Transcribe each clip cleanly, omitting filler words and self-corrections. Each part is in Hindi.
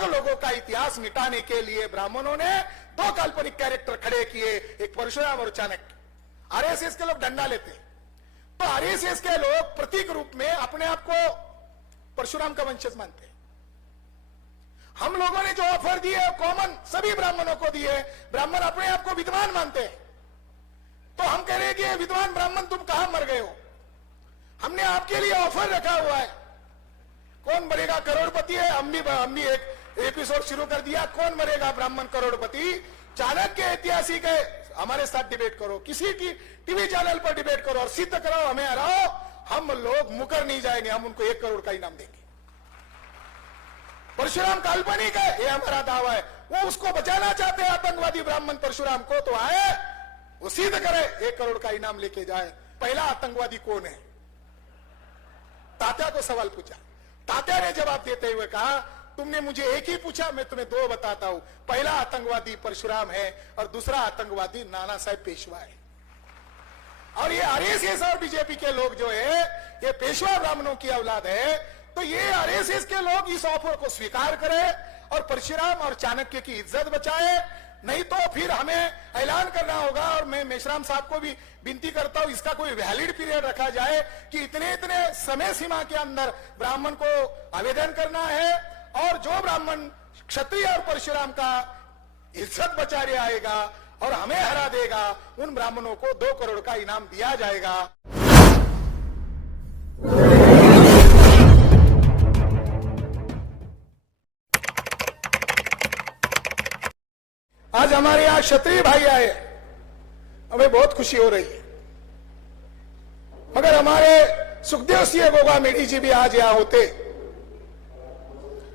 अलग लोगों का इतिहास मिटाने के लिए ब्राह्मणों ने दो काल्पनिक कैरेक्टर खड़े किए, एक परशुराम और चाणक्य। आरएसएस के लोग डंडा लेते, तो आरएसएस के लोग प्रतीक रूप में अपने आप को परशुराम का वंशज मानते हैं। हम लोगों ने जो ऑफर दिए कॉमन सभी ब्राह्मणों को दिए, ब्राह्मण अपने आप को विद्वान मानते हैं, तो हम कह रहे हैं कि विद्वान ब्राह्मण तुम कहां मर गए हो, हमने आपके लिए ऑफर रखा हुआ है। कौन बनेगा करोड़पति है, हम भी एक एपिसोड शुरू कर दिया, कौन बनेगा ब्राह्मण करोड़पति। चाणक्य ऐतिहासिक है, हमारे साथ डिबेट करो, किसी की टीवी चैनल पर डिबेट करो और सिद्ध करो, हमें हराओ, हम लोग मुकर नहीं जाएंगे, हम उनको 1 करोड़ का इनाम देंगे। परशुराम काल्पनिक है, ये हमारा दावा है। वो उसको बचाना चाहते हैं आतंकवादी ब्राह्मण परशुराम को, तो आए वो सिद्ध करे, 1 करोड़ का इनाम लेके जाए। पहला आतंकवादी कौन है, तात्या को सवाल पूछा, तात्या ने जवाब देते हुए कहा तुमने मुझे एक ही पूछा, मैं तुम्हें 2 बताता हूं। पहला आतंकवादी परशुराम है और दूसरा आतंकवादी नाना साहेब पेशवा है। और ये आरएसएस और बीजेपी के लोग जो है ये पेशवा ब्राह्मणों की औलाद है, तो ये आरएसएस के लोग इस ऑफर को स्वीकार करें और परशुराम और चाणक्य की इज्जत बचाए, नहीं तो फिर हमें ऐलान करना होगा। और मैं मेश्राम साहब को भी विनती करता हूं, इसका कोई वैलिड पीरियड रखा जाए कि इतने समय सीमा के अंदर ब्राह्मण को आवेदन करना है, और जो ब्राह्मण क्षत्रिय और परशुराम का इज्जत बचाने आएगा और हमें हरा देगा, उन ब्राह्मणों को 2 करोड़ का इनाम दिया जाएगा। आज हमारे यहां क्षत्रिय भाई आए, हमें बहुत खुशी हो रही है, मगर हमारे सुखदेव सिंह गोगामेडी जी भी आज यहां होते,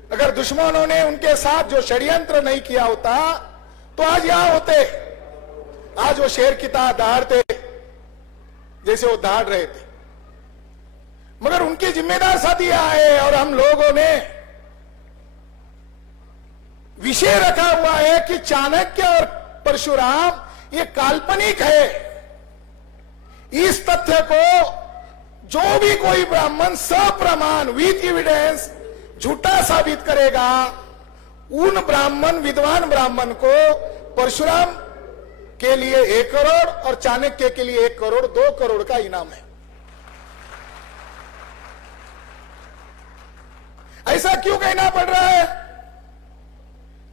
अगर दुश्मनों ने उनके साथ जो षड्यंत्र नहीं किया होता तो आज यहां होते। आज वो शेर की तरह दहाड़ते जैसे वो दहाड़ रहे थे, मगर उनके जिम्मेदार साथी आए और हम लोगों ने विषय रखा हुआ है कि चाणक्य और परशुराम ये काल्पनिक है। इस तथ्य को जो भी कोई ब्राह्मण सप्रमाण विथ एविडेंस झूठा साबित करेगा, उन ब्राह्मण विद्वान ब्राह्मण को परशुराम के लिए 1 करोड़ और चाणक्य के लिए 1 करोड़ 2 करोड़ का इनाम है। ऐसा क्यों कहना पड़ रहा है?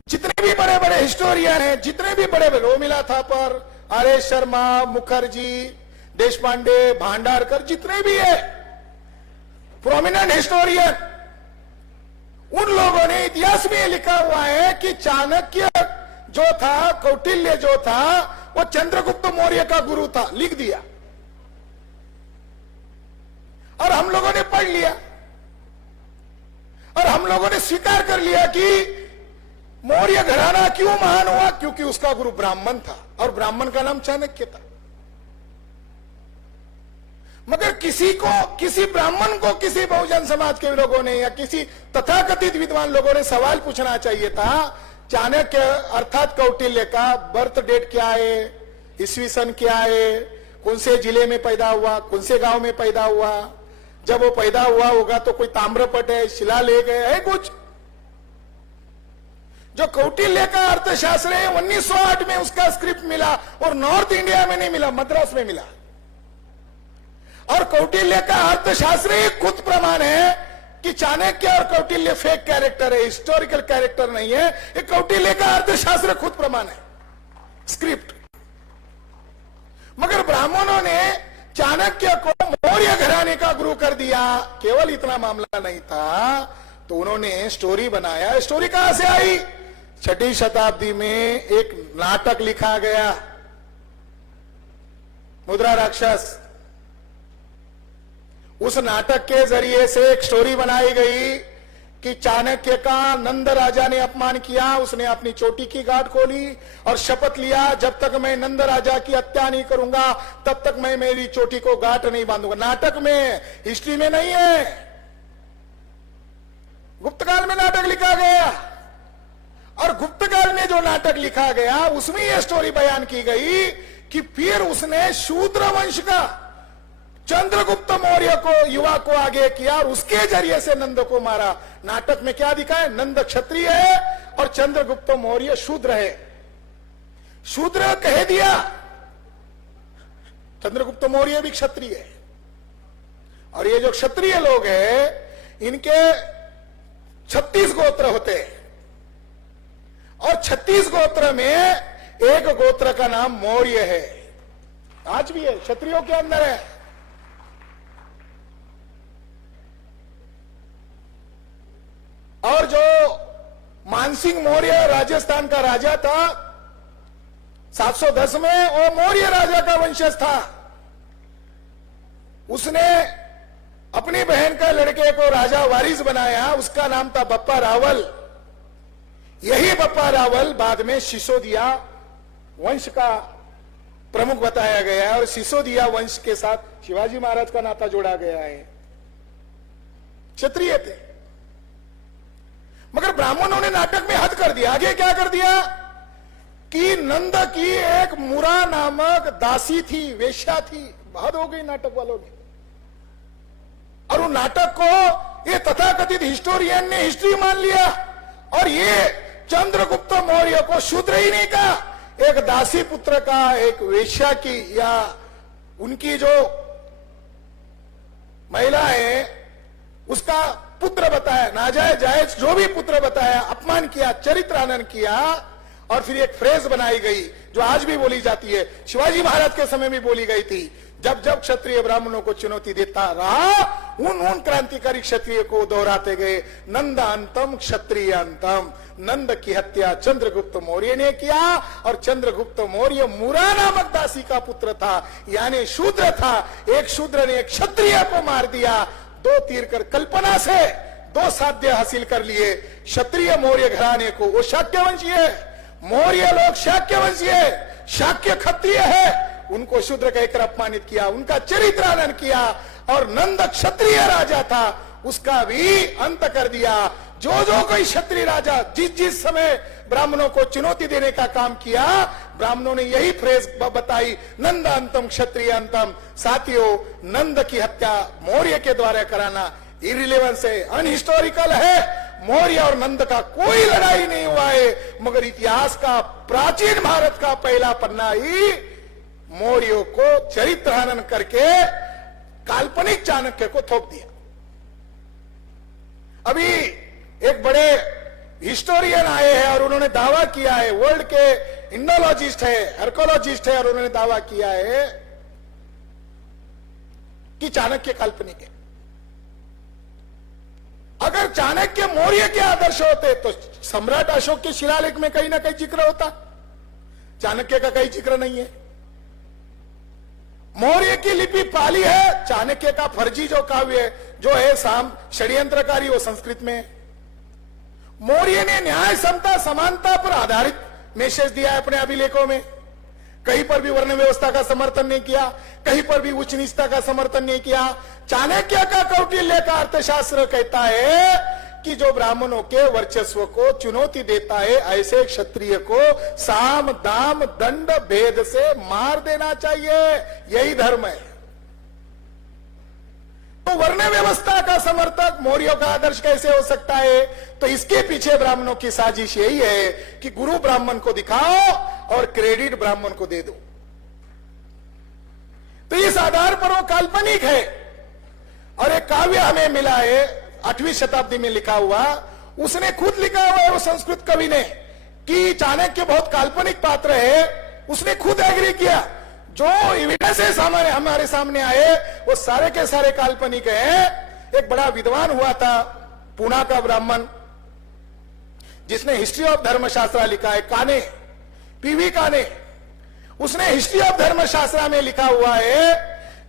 जितने भी बड़े बड़े हिस्टोरियन हैं, जितने भी बड़े रोमिला थापर, आर.एस. शर्मा, मुखर्जी, देशपांडे, भांडारकर, जितने भी है प्रोमिनेंट हिस्टोरियन, उन लोगों ने इतिहास में लिखा हुआ है कि चाणक्य जो था, कौटिल्य जो था, वो चंद्रगुप्त मौर्य का गुरु था, लिख दिया। और हम लोगों ने पढ़ लिया और हम लोगों ने स्वीकार कर लिया कि मौर्य घराना क्यों महान हुआ, क्योंकि उसका गुरु ब्राह्मण था और ब्राह्मण का नाम चाणक्य था। मगर किसी ब्राह्मण को किसी बहुजन समाज के लोगों ने या किसी तथाकथित विद्वान लोगों ने सवाल पूछना चाहिए था, चाणक्य अर्थात कौटिल्य का बर्थ डेट क्या है, ईस्वी सन क्या है, कौन से जिले में पैदा हुआ, कौन से गांव में पैदा हुआ, जब वो पैदा हुआ होगा तो कोई ताम्रपट है, शिलालेख है कुछ। जो कौटिल्य का अर्थशास्त्र है 1908 में उसका स्क्रिप्ट मिला और नॉर्थ इंडिया में नहीं मिला, मद्रास में मिला। और कौटिल्य का अर्थशास्त्र ही खुद प्रमाण है कि चाणक्य और कौटिल्य फेक कैरेक्टर है, हिस्टोरिकल कैरेक्टर नहीं है। ये कौटिल्य का अर्थशास्त्र खुद प्रमाण है, स्क्रिप्ट। मगर ब्राह्मणों ने चाणक्य को मौर्य घराने का गुरु कर दिया। केवल इतना मामला नहीं था, तो उन्होंने स्टोरी बनाया। स्टोरी कहां से आई? 6वीं शताब्दी में एक नाटक लिखा गया, मुद्रा राक्षस। उस नाटक के जरिए से एक स्टोरी बनाई गई कि चाणक्य का नंद राजा ने अपमान किया। उसने अपनी चोटी की गांठ खोली और शपथ लिया, जब तक मैं नंद राजा की हत्या नहीं करूंगा तब तक मैं मेरी चोटी को गांठ नहीं बांधूंगा। नाटक में, हिस्ट्री में नहीं है। गुप्तकाल में नाटक लिखा गया और गुप्तकाल में जो नाटक लिखा गया उसमें यह स्टोरी बयान की गई कि फिर उसने शूद्र वंश का चंद्रगुप्त मौर्य को, युवा को आगे किया और उसके जरिए से नंद को मारा। नाटक में क्या दिखाए? नंद क्षत्रिय है और चंद्रगुप्त मौर्य शूद्र है। शूद्र कह दिया, चंद्रगुप्त मौर्य भी क्षत्रिय है। और ये जो क्षत्रिय लोग हैं, इनके 36 गोत्र होते हैं और 36 गोत्र में एक गोत्र का नाम मौर्य है। आज भी है, क्षत्रियों के अंदर है। और जो मानसिंह मौर्य राजस्थान का राजा था 710 में, वो मौर्य राजा का वंशज था। उसने अपनी बहन का लड़के को राजा वारिस बनाया, उसका नाम था बप्पा रावल। यही बप्पा रावल बाद में सिसोदिया वंश का प्रमुख बताया गया है और सिसोदिया वंश के साथ शिवाजी महाराज का नाता जोड़ा गया है। क्षत्रिय थे, मगर ब्राह्मणों ने नाटक में हद कर दिया। आगे क्या कर दिया कि नंद की एक मुरा नामक दासी थी, वेश्या थी। हद हो गई नाटक वालों ने। और उन नाटक को ये तथाकथित हिस्टोरियन ने हिस्ट्री मान लिया और ये चंद्रगुप्त मौर्य को शूद्र ही नहीं कहा, एक दासी पुत्र का, एक वेश्या की या उनकी जो महिला है उसका पुत्र बताया, नाजायज जायज जो भी पुत्र बताया, अपमान किया, चरित्रानन किया। और फिर एक फ्रेज बनाई गई जो आज भी बोली जाती है, शिवाजी महाराज के समय में बोली गई थी। जब जब क्षत्रिय ब्राह्मणों को चुनौती देता रहा, उन क्रांतिकारी क्षत्रिय को दोहराते गए, नंदांतम क्षत्रिय अंतम। नंद की हत्या चंद्रगुप्त मौर्य ने किया और चंद्रगुप्त मौर्य मुरा नामक दासी का पुत्र था, यानी शूद्र था। एक शूद्र ने एक क्षत्रिय को मार दिया। दो तीर कर कल्पना से दो साध्य हासिल कर लिए। क्षत्रिय मौर्य घराने को, वो शाक्य वंशीय है, मौर्य लोग शाक्य वंशीय है, शाक्य क्षत्रिय है, उनको शूद्र कहकर अपमानित किया, उनका चरित्रानन किया। और नंद क्षत्रिय राजा था, उसका भी अंत कर दिया। जो जो कोई क्षत्रिय राजा जिस जिस समय ब्राह्मणों को चुनौती देने का काम किया, ब्राह्मणों ने यही फ्रेज बताई, नंद अंतम क्षत्रिय अंतम। साथियों, नंद की हत्या मौर्य के द्वारा कराना इरिलेवेंस है, अनहिस्टोरिकल है। मौर्य और नंद का कोई लड़ाई नहीं हुआ है, मगर इतिहास का, प्राचीन भारत का पहला पन्ना ही मौर्यों को चरित्रहनन करके काल्पनिक चाणक्य को थोप दिया। अभी एक बड़े हिस्टोरियन आए हैं और उन्होंने दावा किया है, वर्ल्ड के इंडोलॉजिस्ट है, आर्कोलॉजिस्ट है, और उन्होंने दावा किया है कि चाणक्य काल्पनिक है। अगर चाणक्य मौर्य के आदर्श होते तो सम्राट अशोक के शिलालेख में कहीं ना कहीं जिक्र होता, चाणक्य का कहीं जिक्र नहीं है। मौर्य की लिपि पाली है, चाणक्य का फर्जी जो काव्य जो है साम षड्यंत्रकारी, वो संस्कृत में है। मौर्य ने न्याय, समता, समानता पर आधारित मैसेज दिया है अपने अभिलेखों में। कहीं पर भी वर्ण व्यवस्था का समर्थन नहीं किया, कहीं पर भी उच्च नीचता का समर्थन नहीं किया। चाणक्य का कौटिल्य का अर्थशास्त्र कहता है कि जो ब्राह्मणों के वर्चस्व को चुनौती देता है, ऐसे क्षत्रिय को साम दाम दंड भेद से मार देना चाहिए। यही धर्म है। तो वर्ण व्यवस्था का समर्थक मौर्यों का आदर्श कैसे हो सकता है? तो इसके पीछे ब्राह्मणों की साजिश यही है कि गुरु ब्राह्मण को दिखाओ और क्रेडिट ब्राह्मण को दे दो। तो इस आधार पर वो काल्पनिक है। और एक काव्य हमें मिला है 8वीं शताब्दी में लिखा हुआ, उसने खुद लिखा हुआ है वो संस्कृत कवि ने कि चाणक्य बहुत काल्पनिक पात्र है। उसने खुद एग्री किया। जो एविडेंसेस हमारे सामने आए वो सारे के सारे काल्पनिक हैं। एक बड़ा विद्वान हुआ था पुणे का ब्राह्मण, जिसने हिस्ट्री ऑफ धर्मशास्त्र लिखा है, काने, पीवी काने। उसने हिस्ट्री ऑफ धर्मशास्त्र में लिखा हुआ है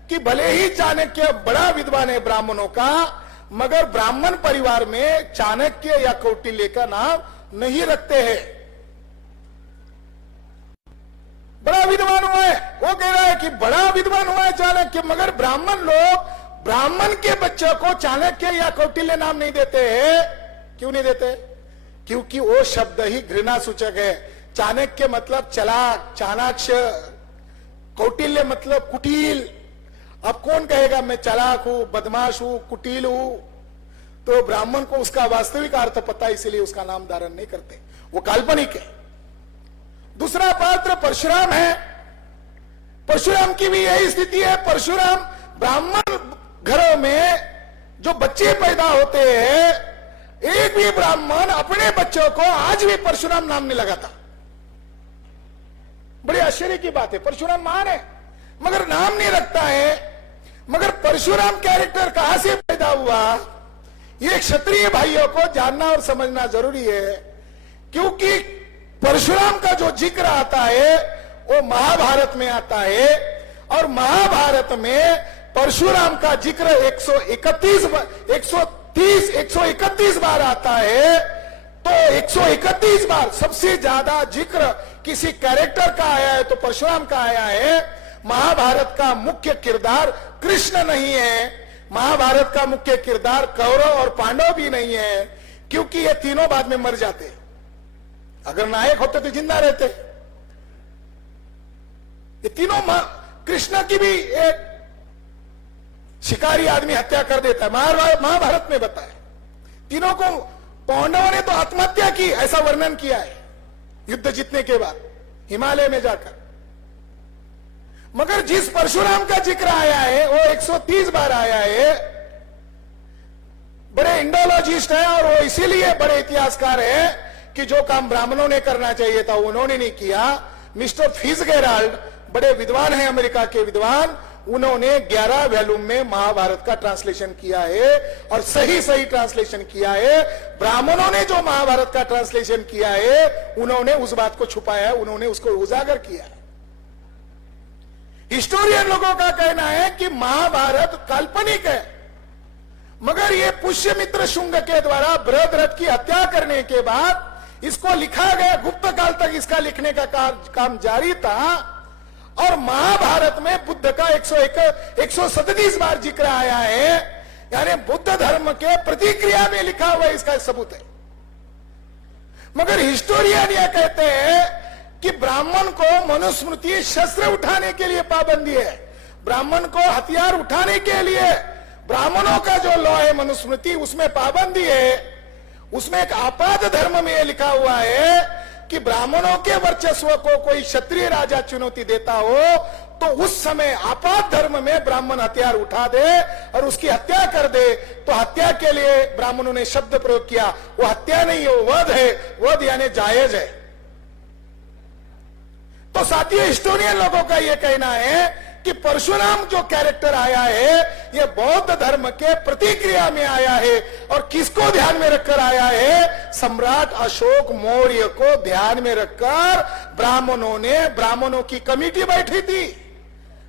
कि भले ही चाणक्य बड़ा विद्वान है ब्राह्मणों का, मगर ब्राह्मण परिवार में चाणक्य या कौटिल्य का नाम नहीं रखते हैं। बड़ा विद्वान हुआ है, वो कह रहा है कि बड़ा विद्वान हुआ है चाणक्य, मगर ब्राह्मण लोग ब्राह्मण के बच्चों को चाणक्य या कौटिल्य नाम नहीं देते हैं। क्यों नहीं देते? क्योंकि वो शब्द ही घृणा सूचक है। चाणक्य मतलब चालाक, चाणाक्ष, कौटिल्य मतलब कुटिल, अब कौन कहेगा मैं चालाक हूं, बदमाश हूं, कुटिल हूं? तो ब्राह्मण को उसका वास्तविक अर्थ पता है, इसीलिए उसका नाम धारण नहीं करते, वो काल्पनिक है। दूसरा पात्र परशुराम है। परशुराम की भी यही स्थिति है। परशुराम ब्राह्मण घरों में जो बच्चे पैदा होते हैं, एक भी ब्राह्मण अपने बच्चों को आज भी परशुराम नाम नहीं लगाता। बड़ी आश्चर्य की बात है। परशुराम महान है मगर नाम नहीं रखता है। मगर परशुराम कैरेक्टर कहां से पैदा हुआ, ये क्षत्रिय भाइयों को जानना और समझना जरूरी है। क्योंकि परशुराम का जो जिक्र आता है वो महाभारत में आता है, और महाभारत में परशुराम का जिक्र 131 बार आता है। तो 131 बार सबसे ज्यादा जिक्र किसी कैरेक्टर का आया है तो परशुराम का आया है। महाभारत का मुख्य किरदार कृष्ण नहीं है, महाभारत का मुख्य किरदार कौरव और पांडव भी नहीं है, क्योंकि ये तीनों बाद में मर जाते। अगर नायक होते तो जिंदा रहते। ये तीनों, कृष्ण की भी एक शिकारी आदमी हत्या कर देता है, महाभारत में बताया। तीनों को पांडवों ने तो आत्महत्या की, ऐसा वर्णन किया है युद्ध जीतने के बाद हिमालय में जाकर। मगर जिस परशुराम का जिक्र आया है वो 130 बार आया है। बड़े इंडोलॉजिस्ट है और वो इसीलिए बड़े इतिहासकार है कि जो काम ब्राह्मणों ने करना चाहिए था उन्होंने नहीं किया। मिस्टर फिट्जगेराल्ड बड़े विद्वान हैं, अमेरिका के विद्वान, उन्होंने 11 वॉल्यूम में महाभारत का ट्रांसलेशन किया है और सही ट्रांसलेशन किया है। ब्राह्मणों ने जो महाभारत का ट्रांसलेशन किया है उन्होंने उस बात को छुपाया है, उन्होंने उसको उजागर किया है। हिस्टोरियन लोगों का कहना है कि महाभारत काल्पनिक है, मगर ये पुष्यमित्र शुंग के द्वारा बृहद्रथ की हत्या करने के बाद इसको लिखा गया। गुप्त काल तक इसका लिखने का काम जारी था, और महाभारत में बुद्ध का 137 बार जिक्र आया है, यानी बुद्ध धर्म के प्रतिक्रिया में लिखा हुआ इसका सबूत है। मगर हिस्टोरियन यह कहते हैं कि ब्राह्मण को मनुस्मृति शस्त्र उठाने के लिए पाबंदी है, ब्राह्मण को हथियार उठाने के लिए ब्राह्मणों का जो लॉ है मनुस्मृति उसमें पाबंदी है। उसमें एक आपात धर्म में लिखा हुआ है कि ब्राह्मणों के वर्चस्व को कोई क्षत्रिय राजा चुनौती देता हो तो उस समय आपात धर्म में ब्राह्मण हथियार उठा दे और उसकी हत्या कर दे। तो हत्या के लिए ब्राह्मणों ने शब्द प्रयोग किया, वो हत्या नहीं है, वो वध है, वध यानी जायज है। तो साथियों, हिस्टोरियन लोगों का यह कहना है कि परशुराम जो कैरेक्टर आया है ये बौद्ध धर्म के प्रतिक्रिया में आया है, और किसको ध्यान में रखकर आया है? सम्राट अशोक मौर्य को ध्यान में रखकर ब्राह्मणों की कमेटी बैठी थी।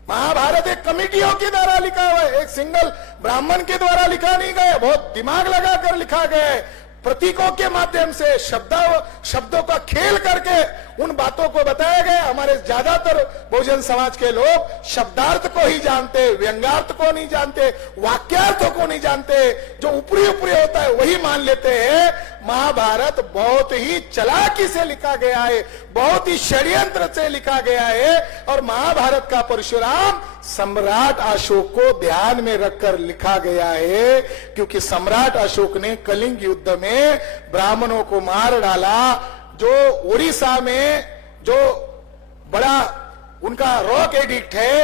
महाभारत एक कमेटियों के द्वारा लिखा हुआ है, एक सिंगल ब्राह्मण के द्वारा लिखा नहीं गया, बहुत दिमाग लगाकर लिखा गया है। प्रतीकों के माध्यम से शब्दों का खेल करके उन बातों को बताया गया। हमारे ज्यादातर बहुजन समाज के लोग शब्दार्थ को ही जानते, व्यंग्यार्थ को नहीं जानते, वाक्यार्थों को नहीं जानते, जो ऊपरी होता है वही मान लेते हैं। महाभारत बहुत ही चालाकी से लिखा गया है, बहुत ही षड्यंत्र से लिखा गया है, और महाभारत का परशुराम सम्राट अशोक को ध्यान में रखकर लिखा गया है, क्योंकि सम्राट अशोक ने कलिंग युद्ध में ब्राह्मणों को मार डाला। जो उड़ीसा में जो बड़ा उनका रॉक एडिक्ट है,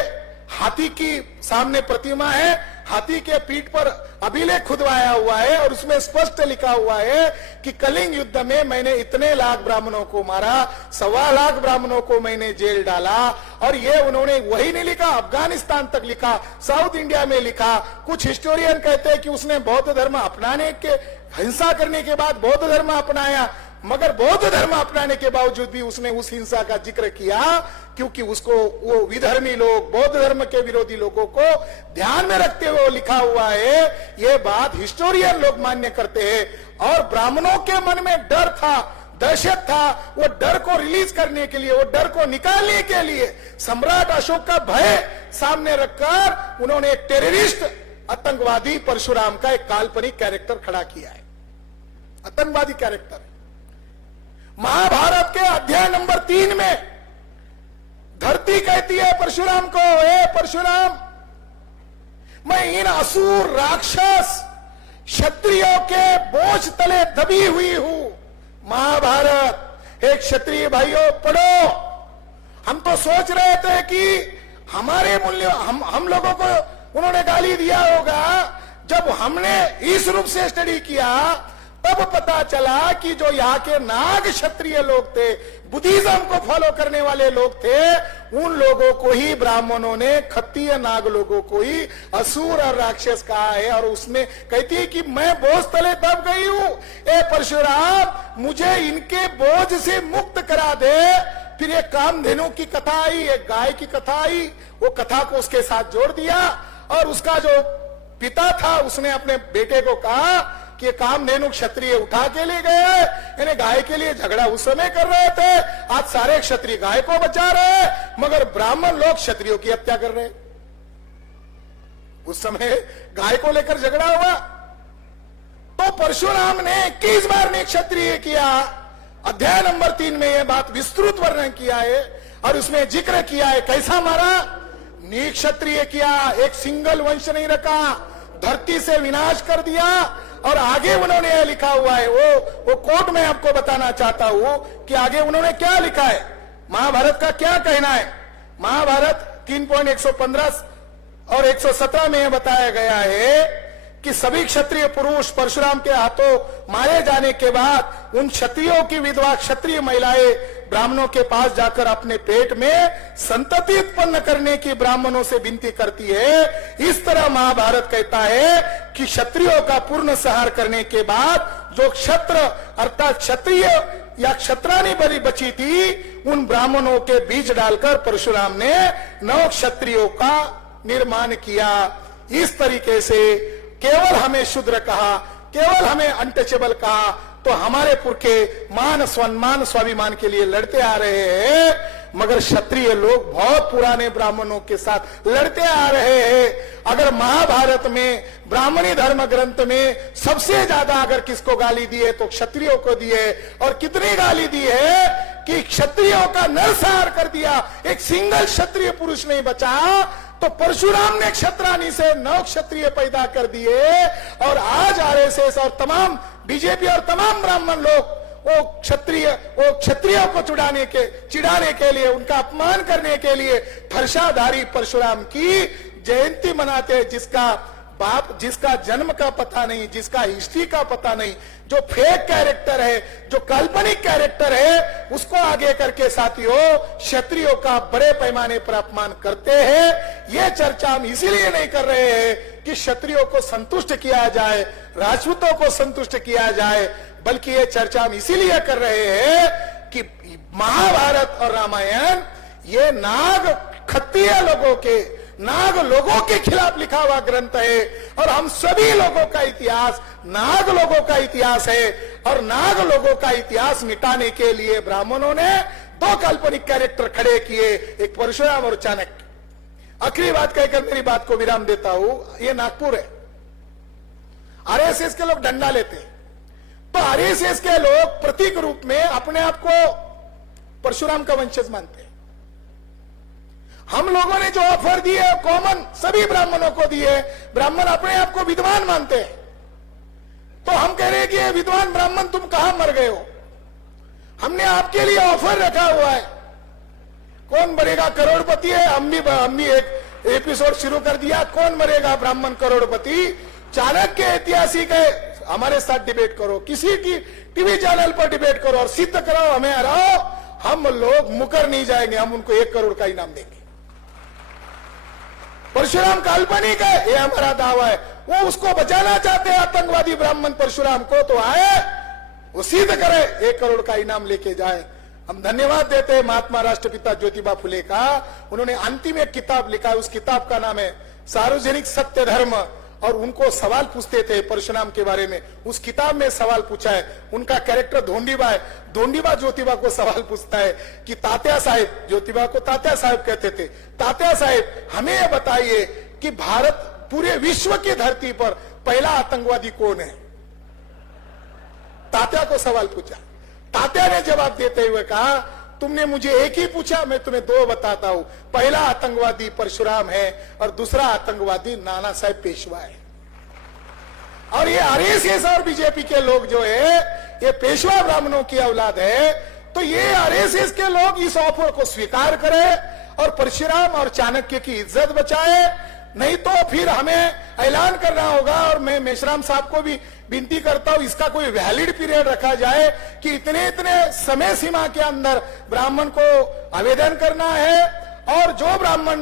हाथी की सामने प्रतिमा है, हाथी के पीठ पर अभिलेख खुदवाया हुआ है और उसमें स्पष्ट लिखा हुआ है कि कलिंग युद्ध में मैंने इतने लाख ब्राह्मणों को मारा, 1.25 लाख ब्राह्मणों को मैंने जेल डाला। और ये उन्होंने वही नहीं लिखा, अफगानिस्तान तक लिखा, साउथ इंडिया में लिखा। कुछ हिस्टोरियन कहते हैं कि उसने बौद्ध धर्म अपनाने के, हिंसा करने के बाद बौद्ध धर्म अपनाया, मगर बौद्ध धर्म अपनाने के बावजूद भी उसने उस हिंसा का जिक्र किया, क्योंकि उसको वो विधर्मी लोग, बौद्ध धर्म के विरोधी लोगों को ध्यान में रखते हुए लिखा हुआ है। ये बात हिस्टोरियन लोग मान्य करते हैं। और ब्राह्मणों के मन में डर था, दहशत था, वो डर को रिलीज करने के लिए, वो डर को निकालने के लिए सम्राट अशोक का भय सामने रखकर उन्होंने एक टेररिस्ट आतंकवादी परशुराम का एक काल्पनिक कैरेक्टर खड़ा किया है। आतंकवादी कैरेक्टर महाभारत के अध्याय नंबर 3 में धरती कहती है परशुराम को, ए परशुराम, मैं इन असुर राक्षस क्षत्रियों के बोझ तले दबी हुई हूं। महाभारत एक क्षत्रिय भाइयों पढ़ो। हम तो सोच रहे थे कि हमारे मूल्य हम लोगों को उन्होंने गाली दिया होगा। जब हमने इस रूप से स्टडी किया तब पता चला कि जो यहाँ के नाग क्षत्रिय लोग थे, बुद्धिज्म को फॉलो करने वाले लोग थे, उन लोगों को ही ब्राह्मणों ने क्षत्रिय नाग लोगों को ही असुर और राक्षस कहा है। और उसने कहती है कि मैं बोझ तले दब गई हूं, ए परशुराम मुझे इनके बोझ से मुक्त करा दे। फिर एक कामधेनु की कथा आई, एक गाय की कथा आई, वो कथा को उसके साथ जोड़ दिया। और उसका जो पिता था उसने अपने बेटे को कहा कि कामधेनु क्षत्रिय उठा के ले गए, इन्हें गाय के लिए झगड़ा उस समय कर रहे थे। आज सारे क्षत्रिय गाय को बचा रहे, मगर ब्राह्मण लोग क्षत्रियों की हत्या कर रहे। उस समय गाय को लेकर झगड़ा हुआ तो परशुराम ने 21 बार ने क्षत्रिय किया। अध्याय नंबर 3 में यह बात विस्तृत वर्णन किया है और उसमें जिक्र किया है कैसा मारा, निक्षत्रिय किया, एक सिंगल वंश नहीं रखा, धरती से विनाश कर दिया। और आगे उन्होंने यह लिखा हुआ है, वो कोट में आपको बताना चाहता हूं कि आगे उन्होंने क्या लिखा है, महाभारत का क्या कहना है। महाभारत 3.115 और 117 में यह बताया गया है कि सभी क्षत्रिय पुरुष परशुराम के हाथों मारे जाने के बाद उन क्षत्रियों की विधवा क्षत्रिय महिलाएं ब्राह्मणों के पास जाकर अपने पेट में संतति उत्पन्न करने की ब्राह्मणों से विनती करती है। इस तरह महाभारत कहता है कि क्षत्रियों का पूर्ण संहार करने के बाद जो क्षत्र अर्थात क्षत्रिय या क्षत्रानी बलि बची थी, उन ब्राह्मणों के बीच डालकर परशुराम ने 9 क्षत्रियों का निर्माण किया। इस तरीके से केवल हमें शूद्र कहा, केवल हमें अनटचेबल कहा, तो हमारे पुरखे मान सम्मान स्वाभिमान के लिए लड़ते आ रहे हैं, मगर क्षत्रिय लोग बहुत पुराने ब्राह्मणों के साथ लड़ते आ रहे हैं। अगर महाभारत में ब्राह्मणी धर्म ग्रंथ में सबसे ज्यादा अगर किसको गाली दी है तो क्षत्रियों को दी है। और कितनी गाली दी है कि क्षत्रियों का नरसंहार कर दिया, एक सिंगल क्षत्रिय पुरुष नहीं बचा। तो परशुराम ने क्षत्रानी से 9 क्षत्रिय पैदा कर दिए। और आज आरएसएस और तमाम बीजेपी और तमाम ब्राह्मण लोग वो क्षत्रियों को चिढ़ाने के लिए, उनका अपमान करने के लिए फरसाधारी परशुराम की जयंती मनाते हैं, जिसका बाप, जिसका जन्म का पता नहीं, जिसका हिस्ट्री का पता नहीं, जो फेक कैरेक्टर है, जो काल्पनिक कैरेक्टर है, उसको आगे करके साथियों क्षत्रियों का बड़े पैमाने पर अपमान करते हैं। ये चर्चा हम इसीलिए नहीं कर रहे हैं कि क्षत्रियों को संतुष्ट किया जाए, राजपूतों को संतुष्ट किया जाए, बल्कि ये चर्चा हम इसीलिए कर रहे हैं कि महाभारत और रामायण ये नाग लोगों के खिलाफ लिखा हुआ ग्रंथ है। और हम सभी लोगों का इतिहास नाग लोगों का इतिहास है। और नाग लोगों का इतिहास मिटाने के लिए ब्राह्मणों ने 2 काल्पनिक कैरेक्टर खड़े किए, एक परशुराम और चाणक्य। आखिरी बात कहकर मेरी बात को विराम देता हूं। ये नागपुर है, आरएसएस के लोग डंडा लेते हैं, तो आरएसएस के लोग प्रतीक रूप में अपने आप को परशुराम का वंशज मानते हैं। हम लोगों ने जो ऑफर दी है कॉमन सभी ब्राह्मणों को दी है। ब्राह्मण अपने आप को विद्वान मानते हैं, तो हम कह रहे हैं कि ये विद्वान ब्राह्मण तुम कहां मर गए हो। हमने आपके लिए ऑफर रखा हुआ है, कौन बनेगा करोड़पति है। हम भी एक एपिसोड शुरू कर दिया, कौन बनेगा ब्राह्मण करोड़पति। चाणक्य ऐतिहासिक है, हमारे साथ डिबेट करो, किसी की टीवी चैनल पर डिबेट करो और सिद्ध कराओ, हमें हराओ। हम लोग मुकर नहीं जाएंगे, हम उनको 1 करोड़ का इनाम देंगे। परशुराम काल्पनिक है, ये हमारा दावा है। वो उसको बचाना चाहते हैं आतंकवादी ब्राह्मण परशुराम को, तो आए वो सिद्ध करे, 1 करोड़ का इनाम लेके जाए। हम धन्यवाद देते हैं महात्मा राष्ट्रपिता ज्योतिबा फुले का। उन्होंने अंतिम एक किताब लिखा, उस किताब का नाम है सार्वजनिक सत्य धर्म। और उनको सवाल पूछते थे परशुराम के बारे में, उस किताब में सवाल पूछा है। उनका कैरेक्टर धोंडीबा है, धोंडीबा ज्योतिबा को सवाल पूछता है कि तात्या साहेब, ज्योतिबा को तात्या साहेब कहते थे, तात्या साहेब हमें यह बताइए कि भारत पूरे विश्व की धरती पर पहला आतंकवादी कौन है। तात्या को सवाल पूछा, तात्या ने जवाब देते हुए कहा तुमने मुझे एक ही पूछा, मैं तुम्हें दो बताता हूं। पहला आतंकवादी परशुराम है और दूसरा आतंकवादी नाना साहेब पेशवा है। और ये आरएसएस और बीजेपी के लोग जो है ये पेशवा ब्राह्मणों की औलाद है, तो ये आरएसएस के लोग इस ऑफर को स्वीकार करें और परशुराम और चाणक्य की इज्जत बचाए, नहीं तो फिर हमें ऐलान करना होगा। और मैं मेश्राम साहब को भी विनती करता हूं, इसका कोई वैलिड पीरियड रखा जाए कि इतने इतने समय सीमा के अंदर ब्राह्मण को आवेदन करना है, और जो ब्राह्मण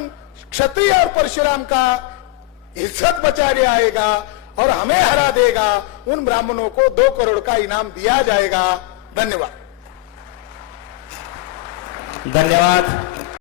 क्षत्रिय और परशुराम का इज्जत बचाने आएगा और हमें हरा देगा, उन ब्राह्मणों को 2 करोड़ का इनाम दिया जाएगा। धन्यवाद। धन्यवाद।